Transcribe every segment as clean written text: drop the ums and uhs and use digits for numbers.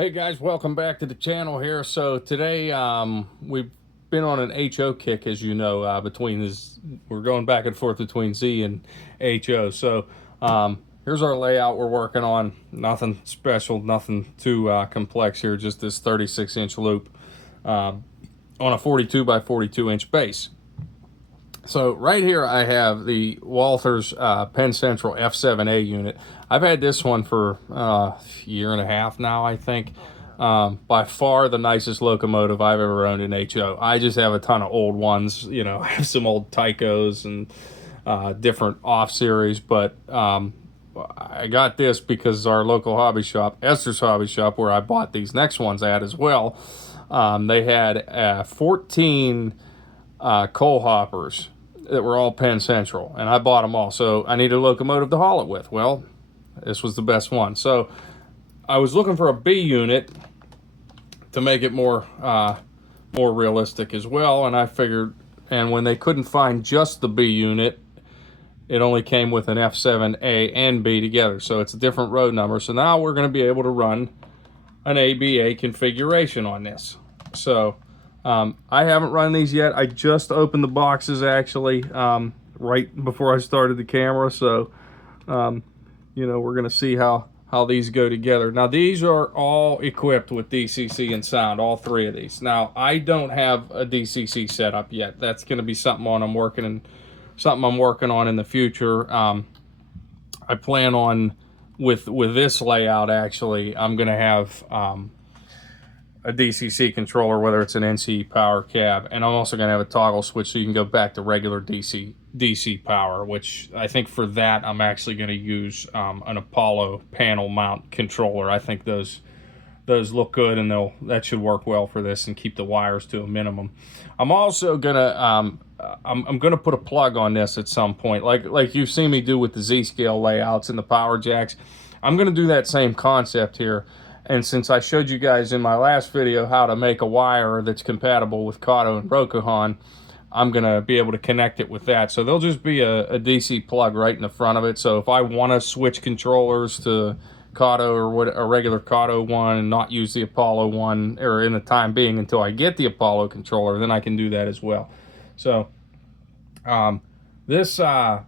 Hey guys, welcome back to the channel here. So today we've been on an HO kick, as you know, we're going back and forth between Z and HO. So here's our layout we're working on. Nothing special, nothing too complex here, just this 36-inch loop on a 42 by 42 inch base. So right here I have the Walthers Penn Central F7A unit. I've had this one for a year and a half now, I think. By far the nicest locomotive I've ever owned in HO. I just have a ton of old ones. You know, I have some old Tycos and different off-series, but I got this because our local hobby shop, Esther's Hobby Shop, where I bought these next ones at as well, they had 14 coal hoppers that were all Penn Central, and I bought them all. So I needed a locomotive to haul it with. Well, this was the best one. So I was looking for a B unit to make it more realistic as well, and I figured, and when they couldn't find just the B unit, it only came with an F7A and B together, so it's a different road number. So now we're going to be able to run an ABA configuration on this. So I haven't run these yet. I just opened the boxes actually right before I started the camera. So, you know, we're going to see how these go together. Now, these are all equipped with DCC and sound, all three of these. Now, I don't have a DCC setup yet. That's going to be something I'm working on in the future. I plan on, with this layout, actually, I'm going to have a DCC controller, whether it's an NC power cab, and I'm also going to have a toggle switch so you can go back to regular DC power, which I think for that I'm actually going to use an Apollo panel mount controller. I think those look good, and that should work well for this and keep the wires to a minimum. I'm also gonna I'm gonna put a plug on this at some point, like you've seen me do with the Z-scale layouts and the power jacks. I'm gonna do that same concept here. And since I showed you guys in my last video how to make a wire that's compatible with Kato and Rokuhan, I'm going to be able to connect it with that. So there'll just be a DC plug right in the front of it. So if I want to switch controllers to Kato or a regular Kato one and not use the Apollo one, or in the time being until I get the Apollo controller, then I can do that as well. So this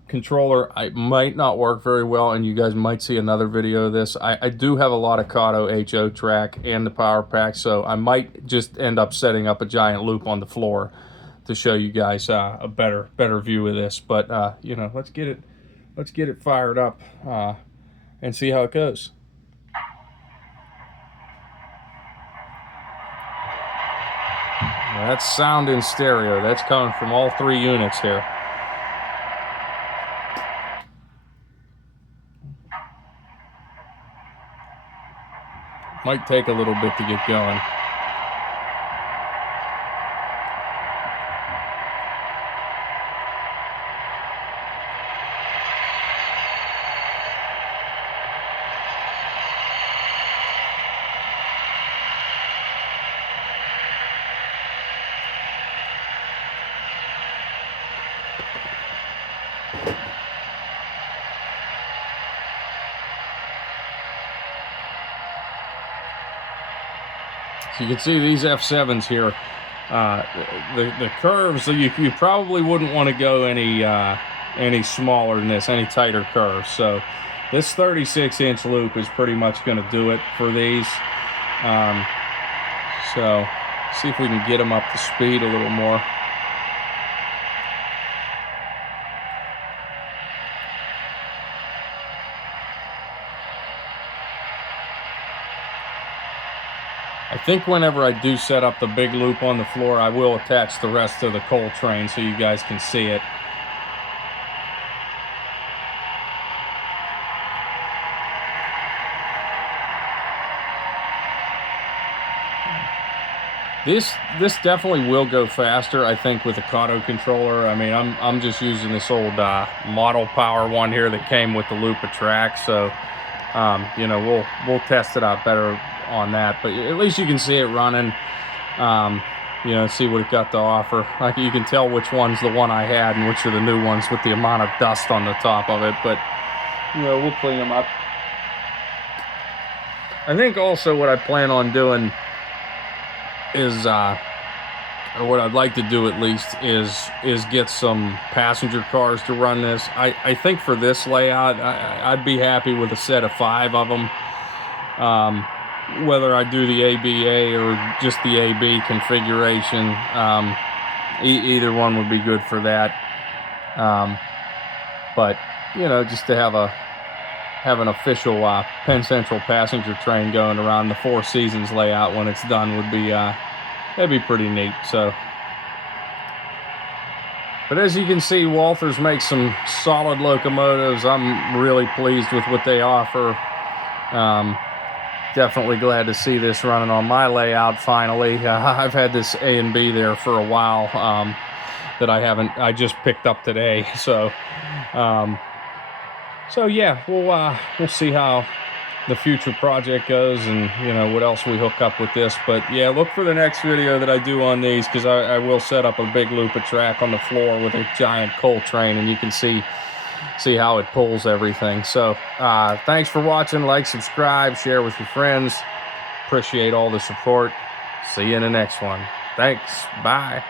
controller, I might not work very well, and you guys might see another video of this. I do have a lot of Kato HO track and the power pack, so I might just end up setting up a giant loop on the floor to show you guys a better view of this. But you know, let's get it fired up and see how it goes. Now, that's sound in stereo. That's coming from all three units here. Might take a little bit to get going. So you can see these F7s here, the curves, so you probably wouldn't want to go any smaller than this, any tighter curves. So this 36-inch loop is pretty much going to do it for these. So see if we can get them up to speed a little more. I think whenever I do set up the big loop on the floor, I will attach the rest of the coal train so you guys can see it. This definitely will go faster, I think, with the Kato controller. I mean, I'm just using this old model power one here that came with the loop of track, so you know, we'll test it out better on that, but at least you can see it running, you know, see what it got to offer. Like, you can tell which one's the one I had and which are the new ones with the amount of dust on the top of it, but you know, we'll clean them up. I think also what I plan on doing is, or what I'd like to do at least, is get some passenger cars to run this. I think for this layout, I'd be happy with a set of 5 of them. Whether I do the ABA or just the AB configuration, either one would be good for that. But you know, just to have an official Penn Central passenger train going around the Four Seasons layout when it's done would be that'd be pretty neat. So, but as you can see, Walthers makes some solid locomotives. I'm really pleased with what they offer. Definitely glad to see this running on my layout finally. I've had this A and B there for a while that I just picked up today. So yeah, we'll see how the future project goes, and you know what else we hook up with this. But yeah, look for the next video that I do on these, because I will set up a big loop of track on the floor with a giant coal train, and you can see how it pulls everything. So thanks for watching. Like, subscribe, share with your friends. Appreciate all the support. See you in the next one. Thanks. Bye.